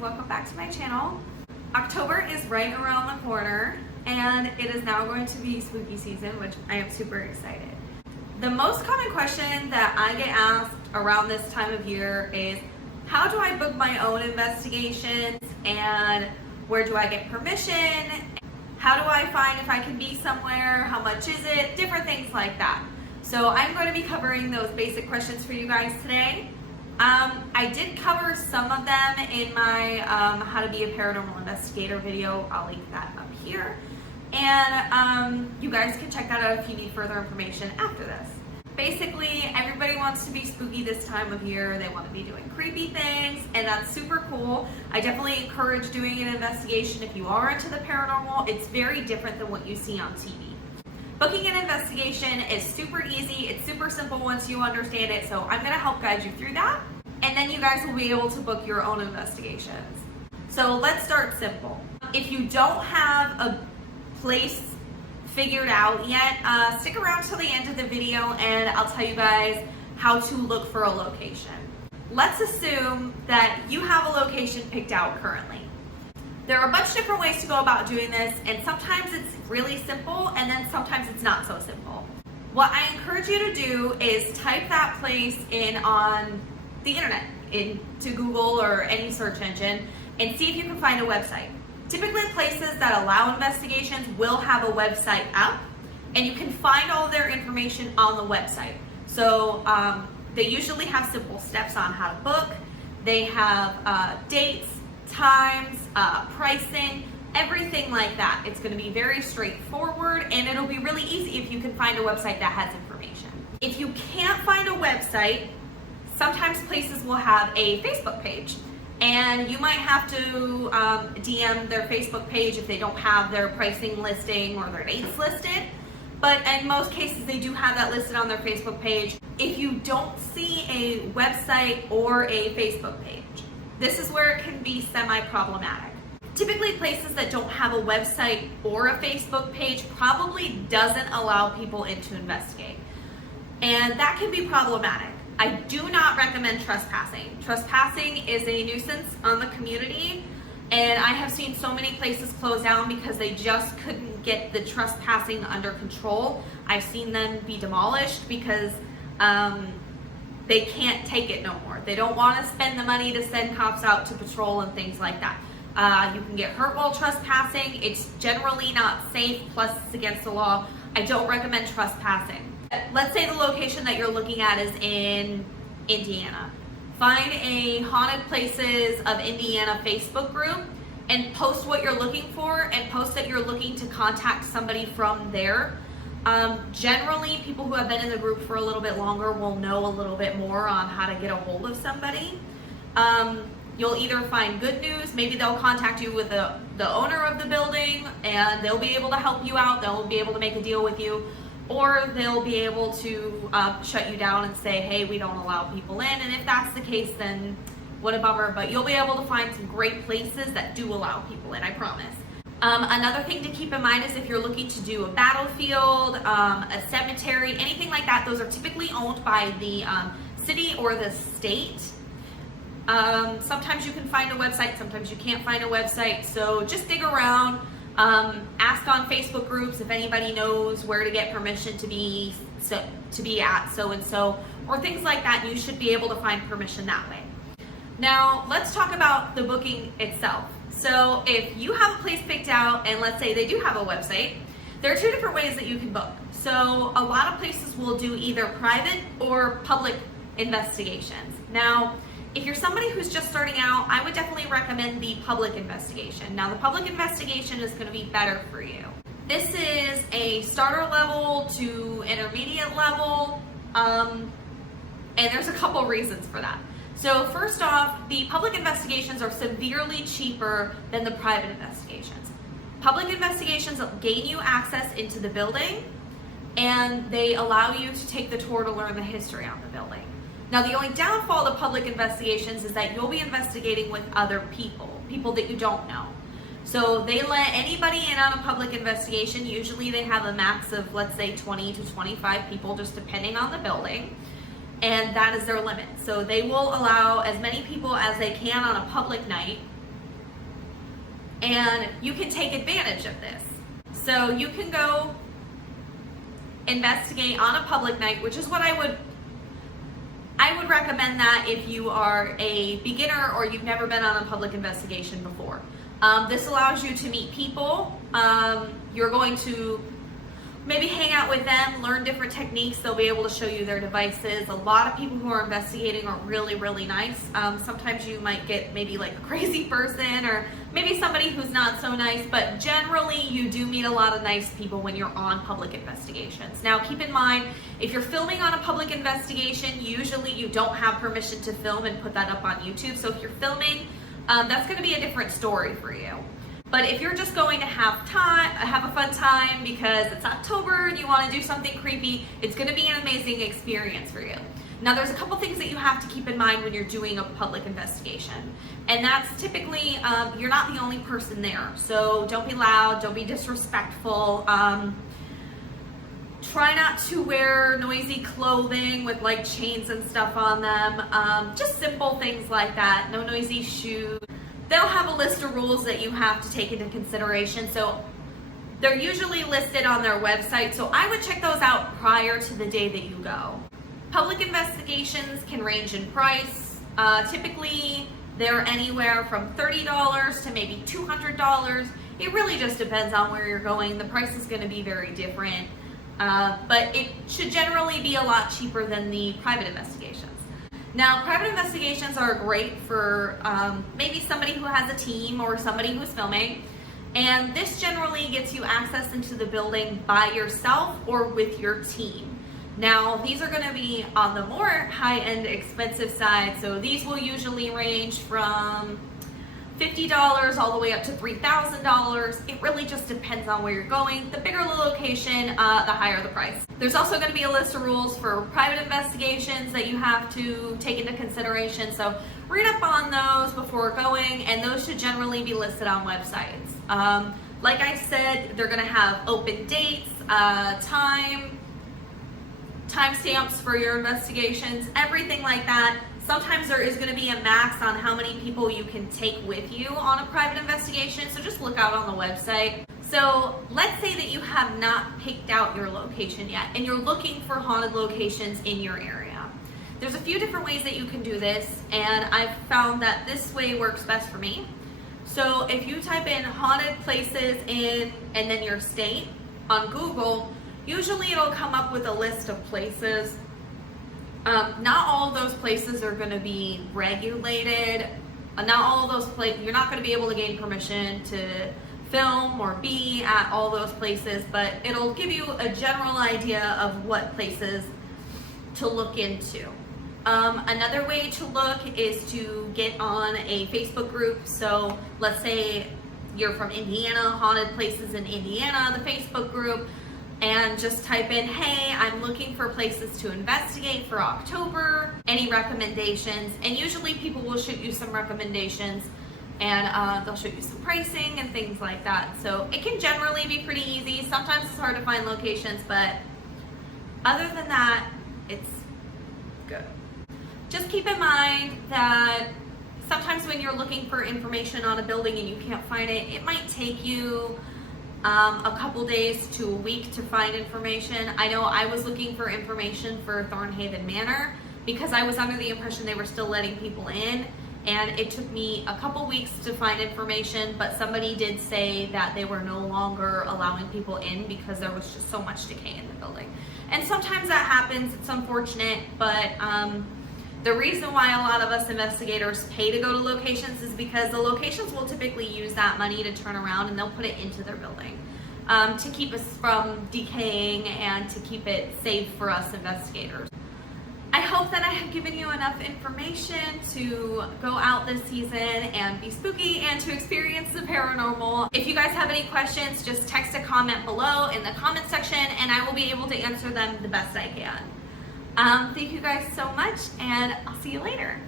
welcome back to my channel. October is right around the corner and it is now going to be spooky season, which I am super excited. The most common question that I get asked around this time of year is, how do I book my own investigations and where do I get permission? How do I find if I can be somewhere? How much is it? Different things like that. So I'm going to be covering those basic questions for you guys today. I did cover some of them in my how to be a paranormal investigator video. I'll link that up here. And you guys can check that out if you need further information after this. Basically, everybody wants to be spooky this time of year. They want to be doing creepy things, and that's super cool. I definitely encourage doing an investigation if you are into the paranormal. It's very different than what you see on TV. Booking an investigation is super easy. It's super simple once you understand it, so I'm going to help guide you through that, and then you guys will be able to book your own investigations. So let's start simple. If you don't have a place figured out yet, stick around till the end of the video and I'll tell you guys how to look for a location. Let's assume that you have a location picked out currently. There are a bunch of different ways to go about doing this, and sometimes it's really simple and then sometimes it's not so simple. What I encourage you to do is type that place in on the internet, into Google or any search engine, and see if you can find a website. Typically places that allow investigations will have a website up, and you can find all of their information on the website. So they usually have simple steps on how to book. They have dates, times, pricing, everything like that. It's going to be very straightforward, and it'll be really easy if you can find a website that has information. If you can't find a website, sometimes places will have a Facebook page, and you might have to DM their Facebook page if they don't have their pricing listing or their dates listed. But in most cases, they do have that listed on their Facebook page. If you don't see a website or a Facebook page, this is where it can be semi-problematic. Typically, places that don't have a website or a Facebook page probably doesn't allow people in to investigate. And that can be problematic. I do not recommend trespassing. Trespassing is a nuisance on the community, and I have seen so many places close down because they just couldn't get the trespassing under control. I've seen them be demolished because they can't take it no more. They don't want to spend the money to send cops out to patrol and things like that. You can get hurt while trespassing. It's generally not safe, plus it's against the law. I don't recommend trespassing. Let's say the location that you're looking at is in Indiana. Find a Haunted Places of Indiana Facebook group and post what you're looking for, and post that you're looking to contact somebody from there. Generally, people who have been in the group for a little bit longer will know a little bit more on how to get a hold of somebody. You'll either find good news, maybe they'll contact you with the owner of the building and they'll be able to help you out, they'll be able to make a deal with you, or they'll be able to shut you down and say, hey, we don't allow people in. And if that's the case, then what a bummer, but you'll be able to find some great places that do allow people in, I promise. Another thing to keep in mind is if you're looking to do a battlefield, a cemetery, anything like that, those are typically owned by the city or the state. Sometimes you can find a website, sometimes you can't find a website, so just dig around. Ask on Facebook groups if anybody knows where to get permission to be at so-and-so, or things like that. You should be able to find permission that way. Now, let's talk about the booking itself. So if you have a place picked out, and let's say they do have a website, there are two different ways that you can book. So a lot of places will do either private or public investigations. Now, if you're somebody who's just starting out, I would definitely recommend the public investigation. Now, the public investigation is going to be better for you. This is a starter level to intermediate level, and there's a couple reasons for that. So first off, the public investigations are severely cheaper than the private investigations. Public investigations gain you access into the building, and they allow you to take the tour to learn the history on the building. Now, the only downfall to public investigations is that you'll be investigating with other people that you don't know. So they let anybody in on a public investigation. Usually they have a max of, let's say, 20 to 25 people, just depending on the building. And that is their limit. So they will allow as many people as they can on a public night, and you can take advantage of this. So you can go investigate on a public night, which is what I would recommend that if you are a beginner or you've never been on a public investigation before. This allows you to meet people. You're going to maybe hang out with them, learn different techniques. They'll be able to show you their devices. A lot of people who are investigating are really, really nice. Sometimes you might get maybe like a crazy person or maybe somebody who's not so nice, but generally you do meet a lot of nice people when you're on public investigations. Now keep in mind, if you're filming on a public investigation, usually you don't have permission to film and put that up on YouTube. So if you're filming, that's going to be a different story for you. But if you're just going to have a fun time because it's October and you want to do something creepy, it's going to be an amazing experience for you. Now there's a couple things that you have to keep in mind when you're doing a public investigation. And that's typically, you're not the only person there. So don't be loud, don't be disrespectful. Try not to wear noisy clothing with like chains and stuff on them. Just simple things like that. No noisy shoes. They'll have a list of rules that you have to take into consideration. So they're usually listed on their website. So I would check those out prior to the day that you go. Public investigations can range in price. Typically, they're anywhere from $30 to maybe $200. It really just depends on where you're going. The price is going to be very different. But it should generally be a lot cheaper than the private investigations. Now, private investigations are great for maybe somebody who has a team or somebody who's filming, and this generally gets you access into the building by yourself or with your team. Now, these are going to be on the more high-end expensive side, so these will usually range from $50 all the way up to $3,000. It really just depends on where you're going. The bigger the location, the higher the price. There's also going to be a list of rules for private investigations that you have to take into consideration. So read up on those before going, and those should generally be listed on websites. Like I said, they're going to have open dates, timestamps for your investigations, everything like that. Sometimes there is going to be a max on how many people you can take with you on a private investigation, so just look out on the website. So let's say that you have not picked out your location yet and you're looking for haunted locations in your area. There's a few different ways that you can do this, and I've found that this way works best for me. So if you type in haunted places and then your state on Google, usually it'll come up with a list of places. Not all of those places are going to be regulated. Not all of those places, you're not going to be able to gain permission to film or be at all those places, but it'll give you a general idea of what places to look into. Another way to look is to get on a Facebook group. So let's say you're from Indiana, haunted places in Indiana, the Facebook group, and just type in, hey, I'm looking for places to investigate for October, any recommendations, and usually people will shoot you some recommendations, and they'll shoot you some pricing and things like that. So it can generally be pretty easy. Sometimes it's hard to find locations, but other than that, it's good. Just keep in mind that sometimes when you're looking for information on a building and you can't find it, it might take you a couple days to a week to find information. I know I was looking for information for Thornhaven Manor because I was under the impression they were still letting people in, and it took me a couple weeks to find information, but somebody did say that they were no longer allowing people in because there was just so much decay in the building. And sometimes that happens, it's unfortunate, but the reason why a lot of us investigators pay to go to locations is because the locations will typically use that money to turn around and they'll put it into their building to keep us from decaying and to keep it safe for us investigators. I hope that I have given you enough information to go out this season and be spooky and to experience the paranormal. If you guys have any questions, just text a comment below in the comment section and I will be able to answer them the best I can. Thank you guys so much, and I'll see you later.